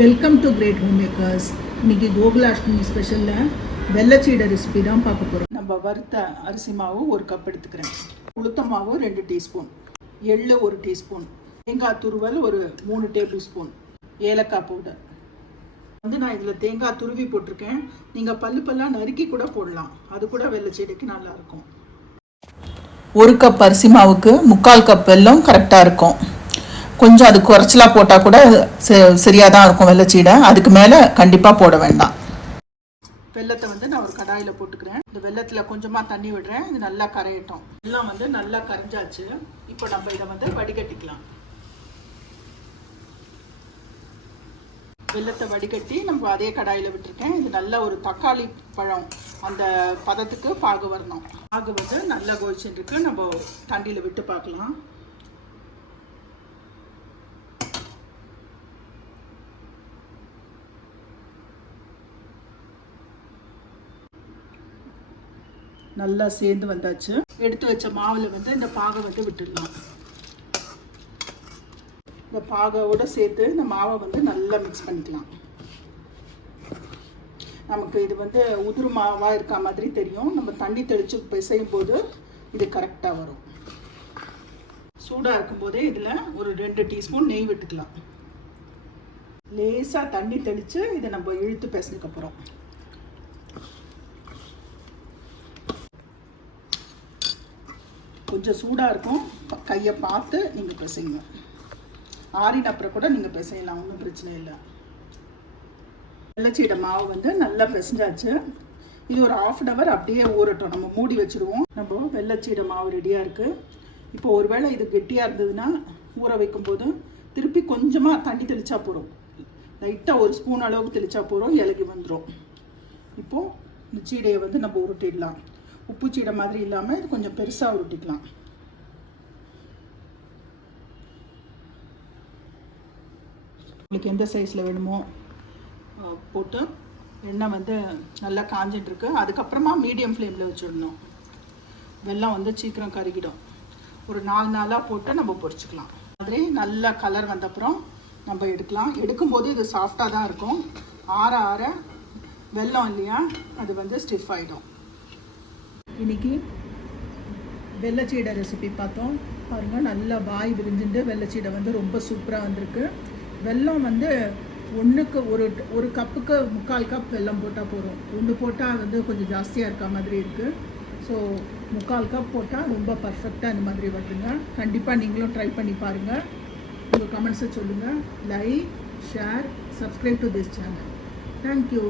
Welcome to great home makers இன்னைக்கு Gokulashtami ஸ்பெஷலில் வெள்ளச்சீடை recipe தான் பார்க்க போகிறோம் நம்ம வறுத்த அரிசி மாவு ஒரு கப் எடுத்துக்கிறேன். உளுத்த மாவு ரெண்டு டீஸ்பூன் எள்ளு ஒரு டீஸ்பூன் தேங்காய் துருவல் ஒரு மூணு டேபிள் ஸ்பூன் ஏலக்காய் பவுடர் வந்து நான் இதில் தேங்காய் துருவி போட்டிருக்கேன். நீங்கள் பல்லு பல்லாக நறுக்கி கூட போடலாம். அது கூட வெள்ளச்சீடைக்கு நல்லா இருக்கும். ஒரு கப் அரிசி மாவுக்கு முக்கால் கப் வெல்லம் கரெக்டாக இருக்கும். கொஞ்சம் அது குறைச்சலா போட்டால் கூட சரியாக தான் இருக்கும் வெள்ளச்சீடை அதுக்கு மேலே கண்டிப்பாக போட வேண்டாம். வெள்ளத்தை வந்து நான் ஒரு கடாயில் போட்டுக்கிறேன். இந்த வெள்ளத்தில் கொஞ்சமாக தண்ணி விடுறேன். இது நல்லா கரையட்டும். எல்லாம் வந்து நல்லா கரைஞ்சாச்சு. இப்போ நம்ம இதை வந்து வடிகட்டிக்கலாம். வெள்ளத்தை வடிகட்டி நம்ம அதே கடாயில் விட்டுருக்கேன். இது நல்ல ஒரு தக்காளி பழம். அந்த பதத்துக்கு பாகு வரணும். பாகு வந்து நல்லா கொதிச்சுட்டு நம்ம தண்ணியில் விட்டு பார்க்கலாம். நல்லா சேர்ந்து வந்தாச்சு. எடுத்து வச்ச மாவில் வந்து இந்த பாகை வந்து விட்டுடலாம். இந்த பாகையோட சேர்த்து இந்த மாவை வந்து நல்லா மிக்ஸ் பண்ணிக்கலாம். நமக்கு இது வந்து உதிர் மாவாக இருக்க மாதிரி தெரியும். நம்ம தண்ணி தெளித்து பிசையும் போது இது கரெக்டாக வரும். சூடாக இருக்கும்போதே இதில் ஒரு ரெண்டு டீஸ்பூன் நெய் விட்டுக்கலாம். லேசாக தண்ணி தெளித்து இதை நம்ம இழுத்து பிசைக்கப்புறம் கொஞ்சம் சூடாக இருக்கும். கையை பார்த்து நீங்கள் பிசைங்க. ஆறின அப்புறம் கூட நீங்கள் பிசையலாம் ஒன்றும் பிரச்சனை இல்லை. வெள்ளச்சீடை மாவு வந்து நல்லா பிசைஞ்சாச்சு. இது ஒரு ஆஃப் அன் ஹவர் அப்படியே ஊறட்டும். நம்ம மூடி வச்சுருவோம். நம்ம வெள்ளச்சீடை மாவு ரெடியாக இருக்குது இப்போ ஒருவேளை இது கெட்டியாக இருந்ததுன்னா ஊற வைக்கும்போது திருப்பி கொஞ்சமாக தண்ணி தெளித்தா போகிறோம் லைட்டாக ஒரு ஸ்பூன் அளவுக்கு தெளித்தா போகிறோம் இலகி வந்துடும் இப்போது இந்த சீடையை வந்து நம்ம உருட்டிடலாம். உப்பு சீடை மாதிரி இல்லாமல் இது கொஞ்சம் பெருசாக உருட்டிக்கலாம். உங்களுக்கு எந்த சைஸில் வேணுமோ போட்டு எண்ணெய் வந்து நல்லா காஞ்சிட்ருக்கு அதுக்கப்புறமா மீடியம் ஃப்ளேமில் வச்சுடணும். வெள்ளம் வந்து சீக்கிரம் கருகிடும். ஒரு நாலு நாளாக போட்டு நம்ம பொரிச்சுக்கலாம். மாதிரி நல்ல கலர் வந்தப்புறம் நம்ம எடுக்கலாம். எடுக்கும்போது இது சாஃப்டாக தான் இருக்கும். ஆற ஆற வெள்ளம் இல்லையா அது வந்து ஸ்டிஃப் ஆகிடும் இன்னைக்கு வெள்ளச்சீடை ரெசிபி பார்த்தோம். பாருங்கள் நல்லா வாய் விரிஞ்சுட்டு வெள்ளச்சீடை வந்து ரொம்ப சூப்பராக வந்திருக்கு. வெல்லம் வந்து ஒன்றுக்கு ஒரு ஒரு கப்புக்கு முக்கால் கப் வெல்லம் போட்டால் போதும். ஒன்று போட்டால் வந்து கொஞ்சம் ஜாஸ்தியாக இருக்க மாதிரி இருக்குது ஸோ முக்கால் கப் போட்டால் ரொம்ப பர்ஃபெக்டாக இந்த மாதிரி வருதுங்க. கண்டிப்பாக நீங்களும் ட்ரை பண்ணி பாருங்கள் உங்கள் கமெண்ட்ஸை சொல்லுங்கள் like share subscribe to this channel thank you